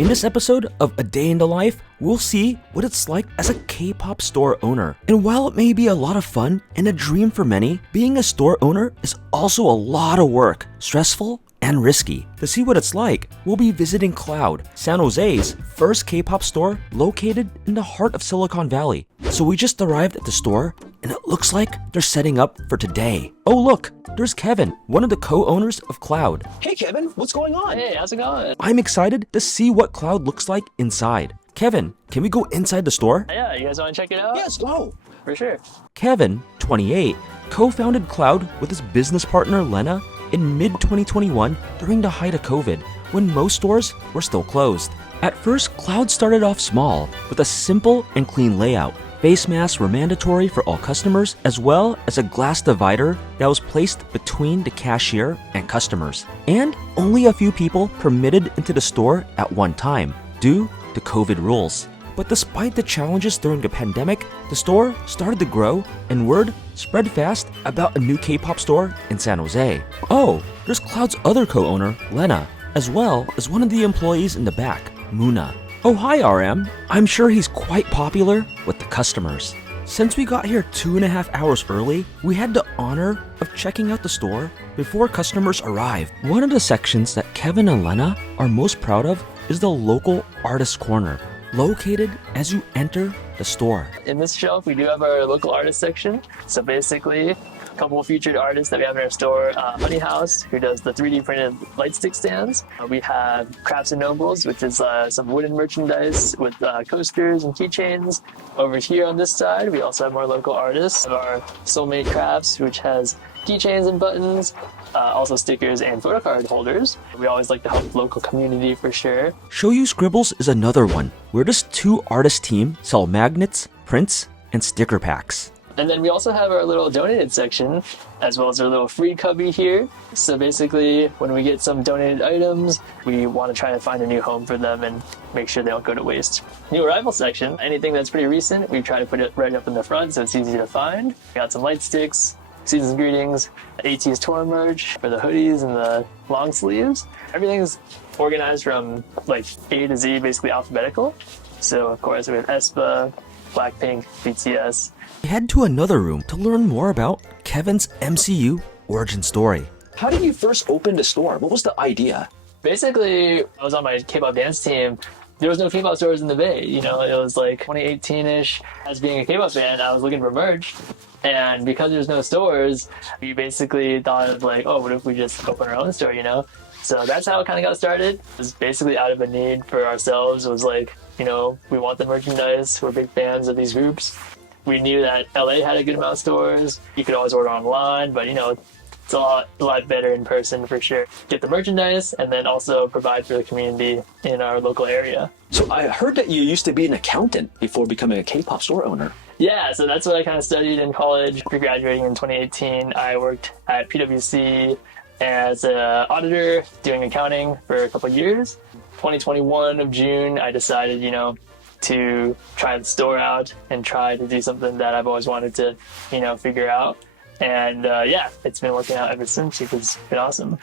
In this episode of A Day in the Life, we'll see what it's like as a K-pop store owner. And while it may be a lot of fun and a dream for many, being a store owner is also a lot of work, stressful, and risky. To see what it's like, we'll be visiting Kloud, San Jose's first K-pop store located in the heart of Silicon Valley. So we just arrived at the store, and it looks like they're setting up for today. Oh look, there's Kevin, one of the co-owners of Kloud. Hey Kevin, what's going on? Hey, how's it going? I'm excited to see what Kloud looks like inside. Kevin, can we go inside the store? Yeah, you guys want to check it out? Yes, go. For sure. Kevin, 28, co-founded Kloud with his business partner Lena in mid-2021 during the height of COVID, when most stores were still closed. At first, Kloud started off small, with a simple and clean layout. Face masks were mandatory for all customers, as well as a glass divider that was placed between the cashier and customers. And only a few people permitted into the store at one time, due to COVID rules. But despite the challenges during the pandemic, the store started to grow and word spread fast about a new K-pop store in San Jose. Oh, there's Kloud's other co-owner, Lena, as well as one of the employees in the back, Muna. Oh hi RM, I'm sure he's quite popular with the customers. Since we got here 2.5 hours early, we had the honor of checking out the store before customers arrived. One of the sections that Kevin and Lena are most proud of is the local artist corner, located as you enter the store. In this shelf, we do have our local artist section. So basically, a couple of featured artists that we have in our store. Honey House, who does the 3D printed light stick stands. We have Crafts and Nobles, which is some wooden merchandise with coasters and keychains. Over here on this side, we also have more local artists. We have our Soulmate Crafts, which has keychains and buttons, also stickers and photo card holders. We always like to help the local community for sure. Show You Scribbles is another one, where this two artist team sell magnets, prints, and sticker packs. And then we also have our little donated section, as well as our little free cubby here. So basically, when we get some donated items, we want to try to find a new home for them and make sure they don't go to waste. New arrival section, anything that's pretty recent, we try to put it right up in the front so it's easy to find. We got some light sticks, season's greetings, AT's tour merch for the hoodies and the long sleeves. Everything's organized from like A to Z, basically alphabetical. So of course we have aespa, Blackpink, BTS. We head to another room to learn more about Kevin's MCU origin story. How did you first open the store? What was the idea? Basically, I was on my K-pop dance team. There was no K-pop stores in the Bay. You know, it was like 2018-ish. As being a K-pop fan, I was looking for merch. And because there's no stores, we basically thought of like, oh, what if we just open our own store, you know? So that's how it kind of got started. It was basically out of a need for ourselves. It was like, you know, we want the merchandise. We're big fans of these groups. We knew that LA had a good amount of stores. You could always order online, but you know, it's a lot better in person for sure. Get the merchandise and then also provide for the community in our local area. So I heard that you used to be an accountant before becoming a K-pop store owner. Yeah, so that's what I kind of studied in college. After graduating in 2018, I worked at PwC as an auditor doing accounting for a couple of years. 2021 of June, I decided, you know, to try the store out and try to do something that I've always wanted to, you know, figure out. And yeah, it's been working out ever since. It's been awesome.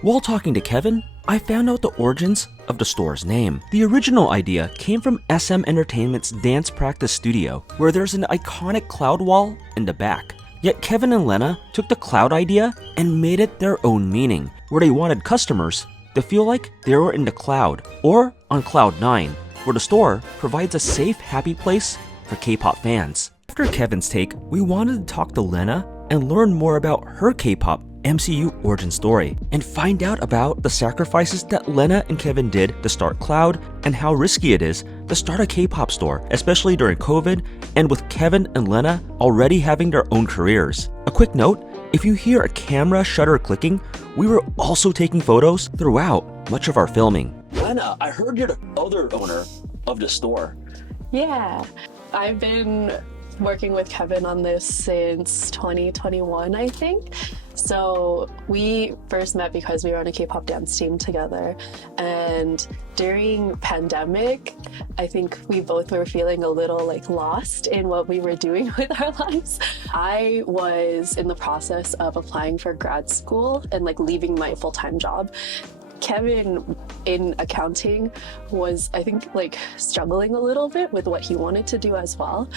While talking to Kevin, I found out the origins of the store's name. The original idea came from SM Entertainment's dance practice studio, where there's an iconic Kloud wall in the back. Yet Kevin and Lena took the Kloud idea and made it their own meaning, where they wanted customers to feel like they were in the cloud, or on Cloud 9, where the store provides a safe, happy place for K-pop fans. After Kevin's take, we wanted to talk to Lena and learn more about her K-pop MCU origin story, and find out about the sacrifices that Lena and Kevin did to start Kloud and how risky it is to start a K-pop store, especially during COVID and with Kevin and Lena already having their own careers. A quick note, if you hear a camera shutter clicking, we were also taking photos throughout much of our filming. Lena, I heard you're the other owner of the store. Yeah, I've been working with Kevin on this since 2021, I think. So we first met because we were on a K-pop dance team together, and during pandemic, I think we both were feeling a little like lost in what we were doing with our lives. I was in the process of applying for grad school and like leaving my full-time job. Kevin in accounting was, I think, like struggling a little bit with what he wanted to do as well.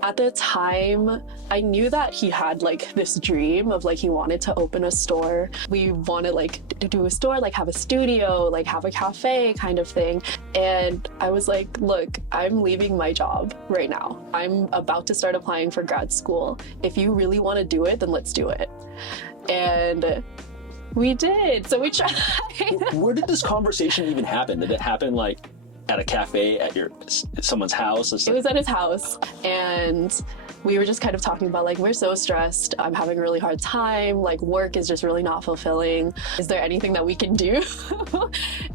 At the time, I knew that he had like this dream of like he wanted to open a store. We wanted like to do a store, like have a studio, like have a cafe kind of thing. And I was like, look, I'm leaving my job right now. I'm about to start applying for grad school. If you really want to do it, then let's do it. And we did. So we tried. Where did this conversation even happen? Did it happen like at a cafe at somee's house? It was at his house, and we were just kind of talking about like, we're so stressed. I'm having a really hard time. Like, work is just really not fulfilling. Is there anything that we can do?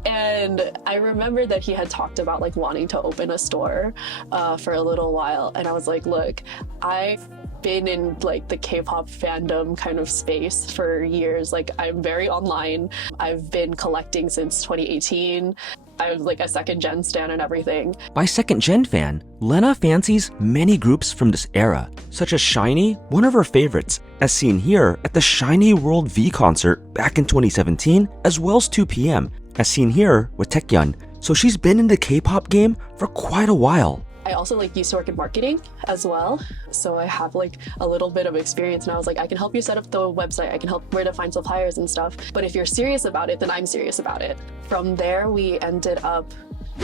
And I remember that he had talked about like wanting to open a store for a little while. And I was like, look, I've been in like the K-pop fandom kind of space for years. Like, I'm very online. I've been collecting since 2018. I was like a second gen stan and everything. By second gen fan, Lena fancies many groups from this era, such as SHINee, one of her favorites, as seen here at the SHINee World V concert back in 2017, as well as 2PM, as seen here with Taecyeon. So she's been in the K-pop game for quite a while. I also like used to work in marketing as well. So I have like a little bit of experience, and I was like, I can help you set up the website. I can help where to find suppliers and stuff. But if you're serious about it, then I'm serious about it. From there, we ended up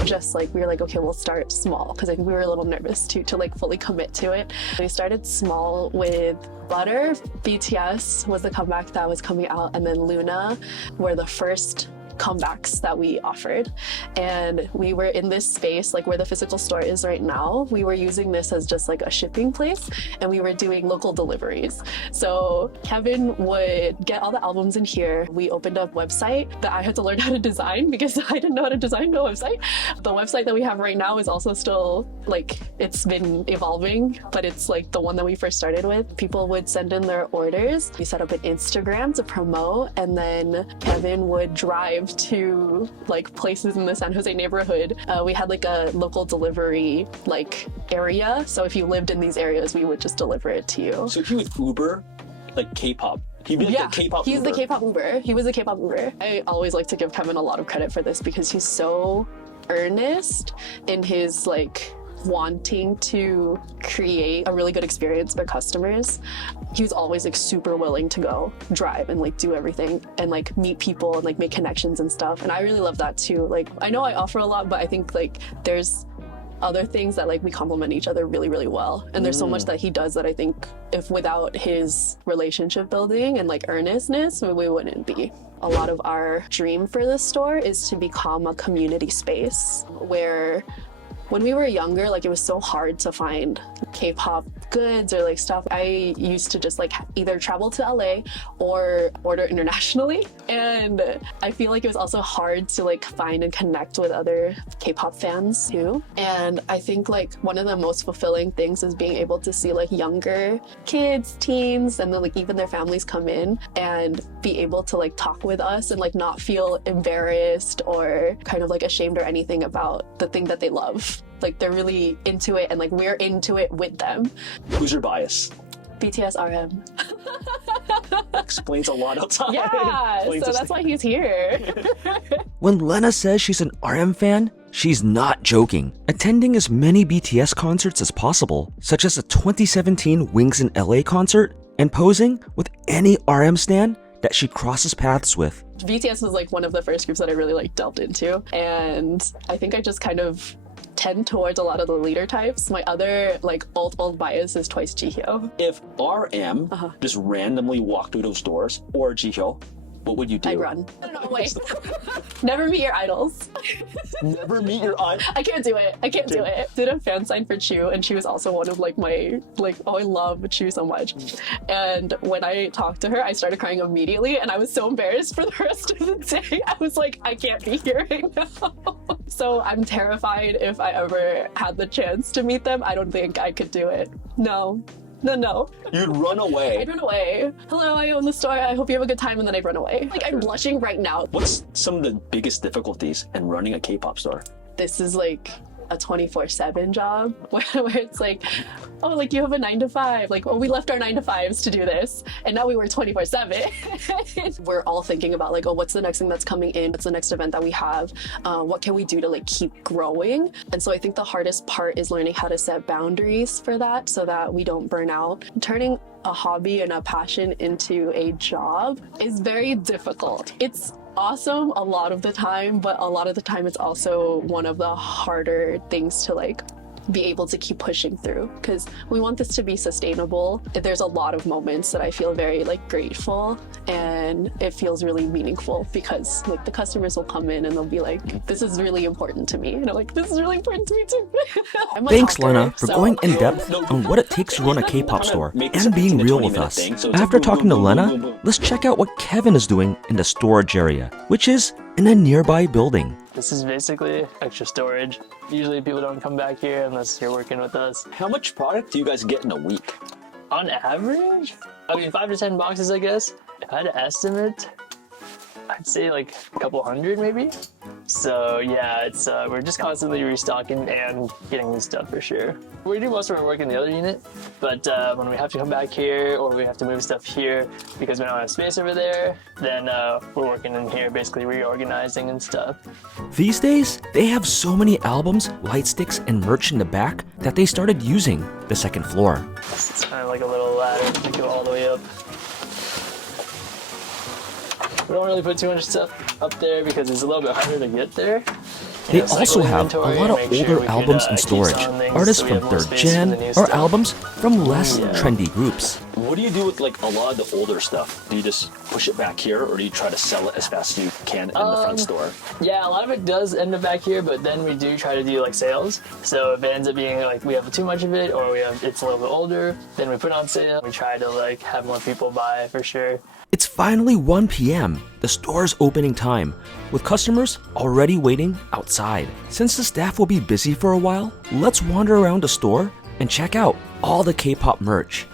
just like, we were like, okay, we'll start small, because I think we were a little nervous too to like fully commit to it. We started small with Butter. BTS was the comeback that was coming out, and then Lena were the first comebacks that we offered. And we were in this space, like where the physical store is right now, we were using this as just like a shipping place, and we were doing local deliveries. So Kevin would get all the albums in here. We opened up a website that I had to learn how to design because I didn't know how to design no website. The website that we have right now is also still like, it's been evolving, but it's like the one that we first started with. People would send in their orders. We set up an Instagram to promote, and then Kevin would drive to like places in the San Jose neighborhood. We had like a local delivery like area, so if you lived in these areas, we would just deliver it to you. So he would Uber like K-pop. He'd be like the K-pop he's Uber. the K-pop Uber. He was the K-pop Uber. I always like to give Kevin a lot of credit for this because he's so earnest in his like wanting to create a really good experience for customers. He was always like super willing to go drive and like do everything and like meet people and like make connections and stuff. And I really love that too. Like, I know I offer a lot, but I think like there's other things that like we complement each other really, really well. And there's so much that he does that I think if without his relationship building and like earnestness, we wouldn't be. A lot of our dream for this store is to become a community space where when we were younger, like it was so hard to find K-pop goods or like stuff. I used to just like either travel to LA or order internationally. And I feel like it was also hard to like find and connect with other K-pop fans too. And I think like one of the most fulfilling things is being able to see like younger kids, teens, and then like even their families come in and be able to like talk with us and like not feel embarrassed or kind of like ashamed or anything about the thing that they love. Like they're really into it and like we're into it with them. Who's your bias? BTS RM. Explains a lot outside. Yeah, so that's why he's here. When Lena says she's an RM fan, she's not joking. Attending as many BTS concerts as possible, such as a 2017 Wings in LA concert, and posing with any RM stan that she crosses paths with. BTS was like one of the first groups that I really like delved into, and I think I just kind of tend towards a lot of the leader types. My other like old bias is Twice Jihyo. If RM just randomly walked through those doors, or Jihyo, what would you do? I'd run. No, wait. Never meet your idols. Never meet your idol? I can't do it. I can't do it. Did a fan sign for Chu, and she was also one of like my I love Chu so much. And when I talked to her, I started crying immediately, and I was so embarrassed for the rest of the day. I was like, I can't be here right now. So I'm terrified if I ever had the chance to meet them. I don't think I could do it. No. You'd run away. I'd run away. Hello, I own the store. I hope you have a good time, and then I'd run away. Like, I'm blushing right now. What's some of the biggest difficulties in running a K-pop store? This is like a 24/7 job where it's like, oh, like you have a 9 to 5. Like, oh, we left our 9 to 5s to do this, and now we work 24/7. We're all thinking about like, oh, what's the next thing that's coming in? What's the next event that we have? What can we do to like keep growing? And so I think the hardest part is learning how to set boundaries for that so that we don't burn out. Turning a hobby and a passion into a job is very difficult. It's awesome a lot of the time, but a lot of the time it's also one of the harder things to like be able to keep pushing through, because we want this to be sustainable. There's a lot of moments that I feel very like grateful, and it feels really meaningful because like the customers will come in and they'll be like, this is really important to me, and I'm like, this is really important to me too. Thanks, Lena, for going in depth on what it takes to run a K-pop store and being real with us. After talking to Lena, let's check out what Kevin is doing in the storage area, which is in a nearby building. This is basically extra storage. Usually people don't come back here unless you're working with us. How much product do you guys get in a week? On average, I mean 5 to 10 boxes, I guess. If I had to estimate, I'd say like a couple hundred maybe. So yeah, it's we're just constantly restocking and getting new stuff for sure. We do most of our work in the other unit, but when we have to come back here or we have to move stuff here because we don't have space over there, then we're working in here, basically reorganizing and stuff. These days, they have so many albums, light sticks, and merch in the back that they started using the second floor. It's kind of like a little ladder to go all the way up. We don't really put too much stuff up there because it's a little bit harder to get there. They also have a lot of older albums in storage, artists from 3rd gen, or albums from less trendy groups. What do you do with like a lot of the older stuff? Do you just push it back here, or do you try to sell it as fast as you can in the front store? Yeah, a lot of it does end up back here, but then we do try to do like sales. So if it ends up being like we have too much of it, or it's a little bit older, then we put it on sale. We try to like have more people buy for sure. It's finally 1 p.m., the store's opening time, with customers already waiting outside. Since the staff will be busy for a while, let's wander around the store and check out all the K-pop merch.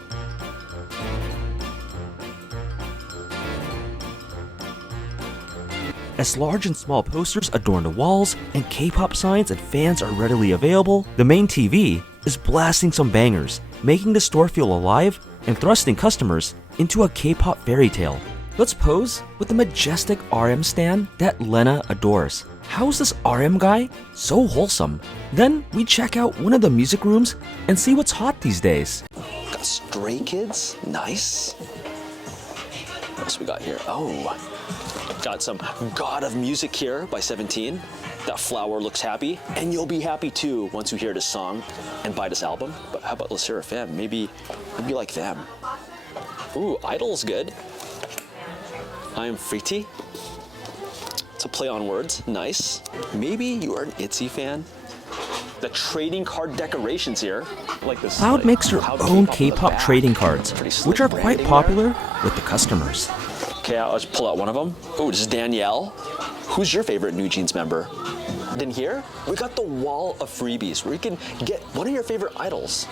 As large and small posters adorn the walls and K-pop signs and fans are readily available, the main TV is blasting some bangers, making the store feel alive and thrusting customers into a K-pop fairy tale. Let's pose with the majestic RM stand that Lena adores. How's this RM guy so wholesome? Then we check out one of the music rooms and see what's hot these days. Got Stray Kids, nice. What else we got here? Oh, got some God of Music here by 17. That flower looks happy, and you'll be happy too once you hear this song and buy this album. But how about Let's Hear a Fan? Maybe like them. Ooh, Idol's good. I am Pretty. It's a play on words, nice. Maybe you are an ITZY fan. The trading card decorations here, like this. Kloud like, makes her Kloud own K-pop on the K-pop back. trading cards, Pretty slick which are quite branding popular there. with the customers. Okay, I'll just pull out one of them. Oh, this is Danielle. Who's your favorite New Jeans member? In here, we got the wall of freebies where you can get one of your favorite idols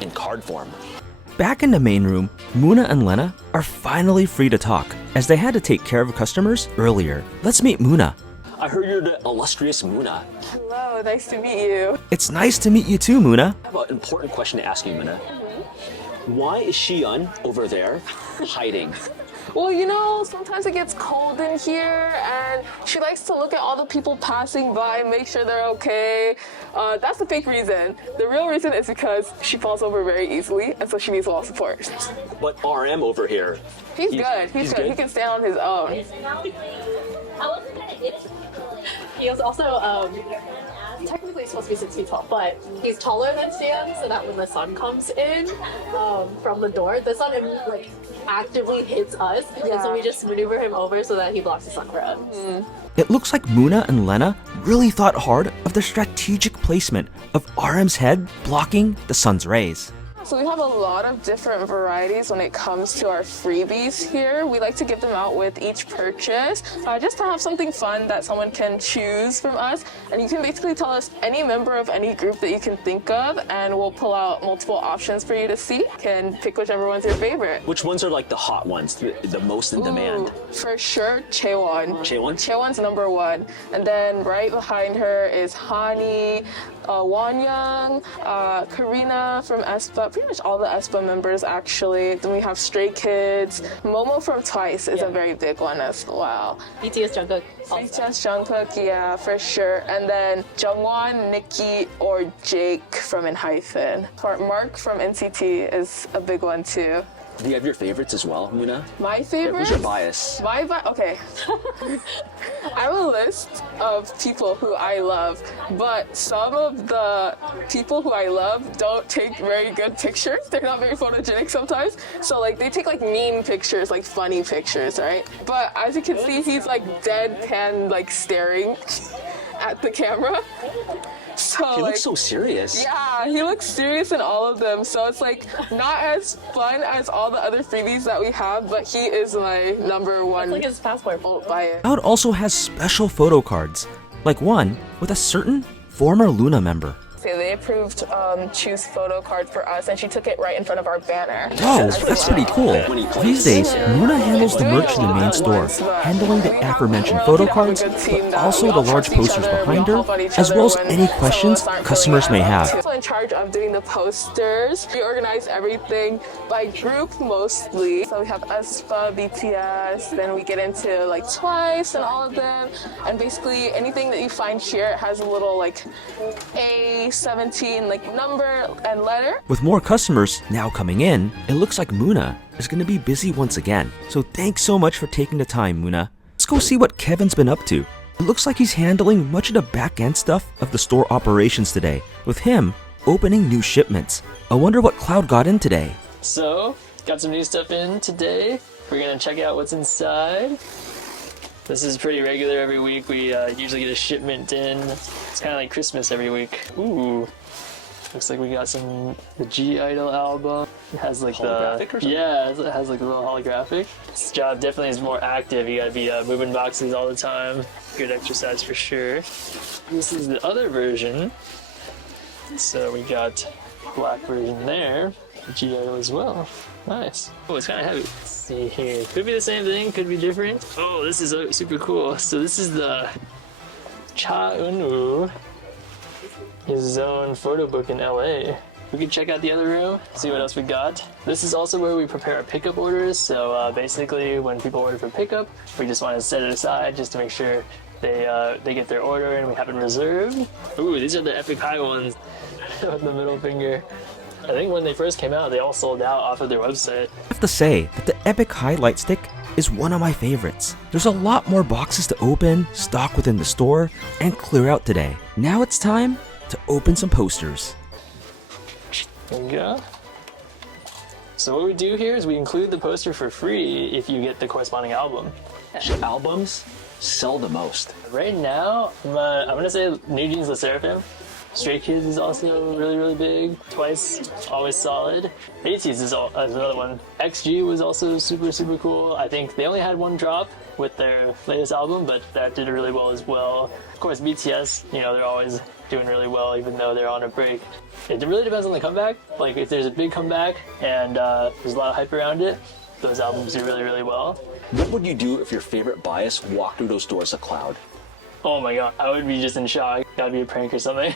in card form. Back in the main room, Muna and Lena are finally free to talk, as they had to take care of customers earlier. Let's meet Muna. I heard you're the illustrious Muna. Hello, nice to meet you. It's nice to meet you too, Muna. I have an important question to ask you, Muna. Why is Xi'an over there hiding? Well, you know, sometimes it gets cold in here, and she likes to look at all the people passing by and make sure they're okay. That's the fake reason. The real reason is because she falls over very easily, and so she needs a lot of support. But RM over here. He's good. He's good. He can stand on his own. He was also technically supposed to be 6 feet tall, but he's taller than Stan, so that when the sun comes in from the door, the sun like actively hits us, and so we just maneuver him over so that he blocks the sun for us. It looks like Muna and Lena really thought hard of the strategic placement of RM's head blocking the sun's rays. So we have a lot of different varieties when it comes to our freebies here. We like to give them out with each purchase, just to have something fun that someone can choose from us. And you can basically tell us any member of any group that you can think of, and we'll pull out multiple options for you to see. You can pick whichever one's your favorite. Which ones are like the hot ones, the most in demand? For sure, Chaewon. Chaewon? Chaewon's number one. And then right behind her is Hani, Wonyoung, Karina from aespa, pretty much all the aespa members actually. Then we have Stray Kids. Momo from Twice is a very big one as well. BTS Jungkook. BTS Jungkook, yeah, for sure. And then Jungwon, Nikki, or Jake from ENHYPEN. Mark from NCT is a big one too. Do you have your favorites as well, Muna? My favorite? Who's your bias? Okay. I have a list of people who I love, but some of the people who I love don't take very good pictures. They're not very photogenic sometimes. So like they take like meme pictures, like funny pictures, right? But as you can see, he's like deadpan, like staring at the camera. So He looks so serious. Yeah, he looks serious in all of them. So it's like not as fun as all the other freebies that we have, but he is my number one. Like his passport. Bias. Cloud also has special photo cards, like one with a certain former Luna member. So they approved Choose photo card for us, and she took it right in front of our banner. Oh, that's pretty cool. These days, Luna handles the merch in the main store, handling the aforementioned photo cards, but also the large posters behind her, as well as any questions customers may have. Also in charge of doing the posters. We organize everything by group mostly. So we have aespa, BTS, then we get into like Twice and all of them. And basically anything that you find here has a little like A17 like number and letter. With more customers now coming in, it looks like Muna is going to be busy once again. So thanks so much for taking the time, Muna. Let's go see what Kevin's been up to. It looks like he's handling much of the back-end stuff of the store operations today, with him opening new shipments. I wonder what Kloud got in today. So, got some new stuff in today. We're gonna check out what's inside. This is pretty regular every week. We usually get a shipment in. It's kind of like Christmas every week. Ooh, looks like we got the G Idol album. It has like Holographic or something? Yeah, it has like a little holographic. This job definitely is more active. You gotta be moving boxes all the time. Good exercise for sure. This is the other version. So we got black version there. G Idol as well. Nice. Oh, it's kind of heavy. Let's see here. Could be the same thing, could be different. Oh, this is super cool. So this is the Cha Eun-woo, his own photo book in LA. We can check out the other room, see what else we got. This is also where we prepare our pickup orders. So basically when people order for pickup, we just want to set it aside just to make sure they get their order and we have it reserved. Ooh, these are the epic high ones with the middle finger. I think when they first came out, they all sold out off of their website. I have to say that the Epic Highlight Stick is one of my favorites. There's a lot more boxes to open, stock within the store, and clear out today. Now it's time to open some posters. There we go. So what we do here is we include the poster for free if you get the corresponding album. Albums sell the most. Right now, I'm gonna say New Jeans Le Sserafim. Stray Kids is also really big. Twice, always solid. ATEEZ is another one. XG was also super cool. I think they only had one drop with their latest album, but that did really well as well. Of course, BTS, they're always doing really well even though they're on a break. It really depends on the comeback. Like if there's a big comeback and there's a lot of hype around it, those albums do really well. What would you do if your favorite bias walked through those doors of Kloud? Oh my god, I would be just in shock. Gotta be a prank or something.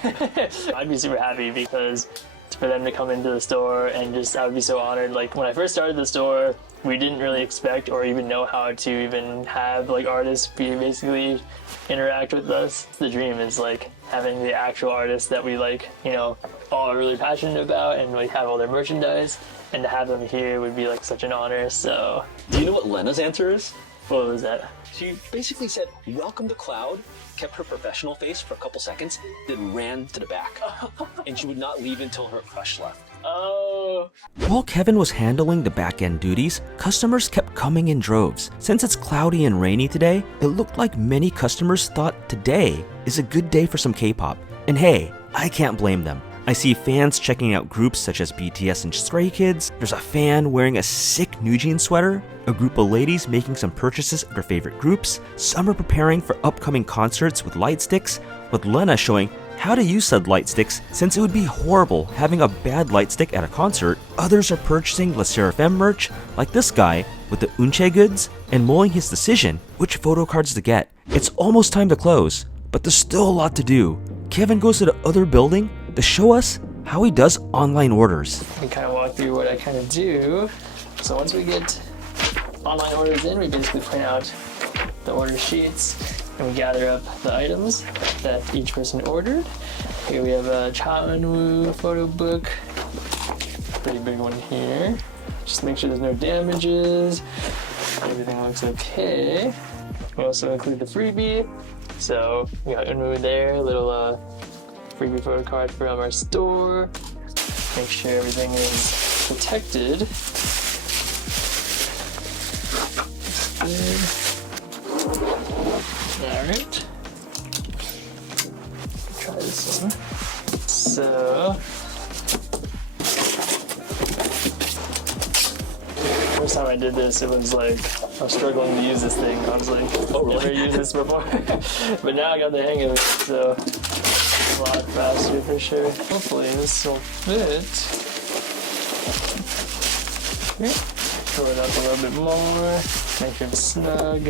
I'd be super happy because for them to come into the store and I would be so honored. Like when I first started the store, we didn't really expect or even know how to even have like artists basically interact with us. The dream is like having the actual artists that we all are really passionate about and we have all their merchandise, and to have them here would be like such an honor. So, do you know what Lena's answer is? What was that? She basically said, "Welcome to Kloud," kept her professional face for a couple seconds, then ran to the back. And she would not leave until her crush left. Oh. While Kevin was handling the back-end duties, customers kept coming in droves. Since it's cloudy and rainy today, it looked like many customers thought today is a good day for some K-pop. And hey, I can't blame them. I see fans checking out groups such as BTS and Stray Kids. There's a fan wearing a sick Nugent sweater, a group of ladies making some purchases of their favorite groups. Some are preparing for upcoming concerts with light sticks, with Lena showing how to use said light sticks since it would be horrible having a bad light stick at a concert. Others are purchasing La Seraphim merch, like this guy with the Unche goods, and mulling his decision which photo cards to get. It's almost time to close, but there's still a lot to do. Kevin goes to the other building to show us how he does online orders. We kind of walk through what I kind of do. So once we get online orders in, we basically print out the order sheets and we gather up the items that each person ordered. Here we have a Cha Eun-woo photo book, pretty big one here. Just make sure there's no damages, everything looks okay. We also include the freebie, so we got Eun-woo there, a little freebie photo card from our store. Make sure everything is protected. Alright. Try this one. So, first time I did this, it was like, I was struggling to use this thing. I was like, oh, really? Never used this before. But now I got the hang of it, so a lot faster for sure. Hopefully this will fit. Okay. Fill it up a little bit more. Make sure it's snug.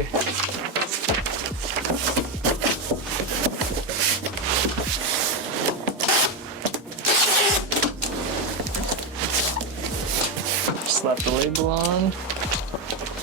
Slap the label on,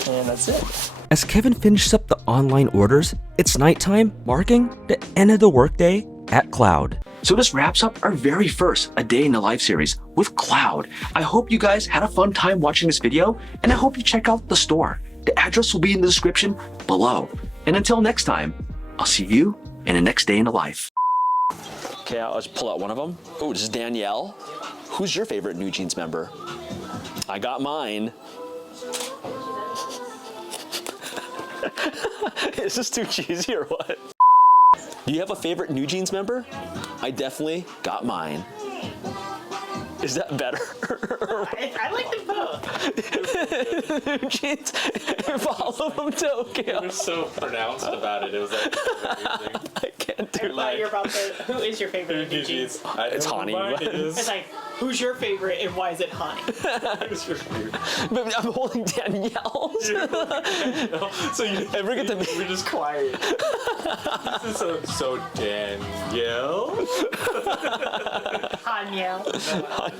and that's it. As Kevin finishes up the online orders, it's nighttime, marking the end of the workday at Kloud. So this wraps up our very first A Day in the Life series with Kloud. I hope you guys had a fun time watching this video, and I hope you check out the store. The address will be in the description below. And until next time, I'll see you in the next day in the life. Okay, I'll just pull out one of them. Oh, this is Danielle. Who's your favorite New Jeans member? I got mine. Is this too cheesy or what? Do you have a favorite New Jeans member? I definitely got mine. Is that better? I like them both. New Jeans, all of them too. Okay. You were so pronounced about it. It was like amazing. I can't do Now that. you're about to. Who is your favorite New Jeans? It's Honey. It's like, who's your favorite and why is it Honey? Who's your favorite? But I'm holding Danielle's. So you Ever get to be? we're just quiet. This is so Danielle. Hanya.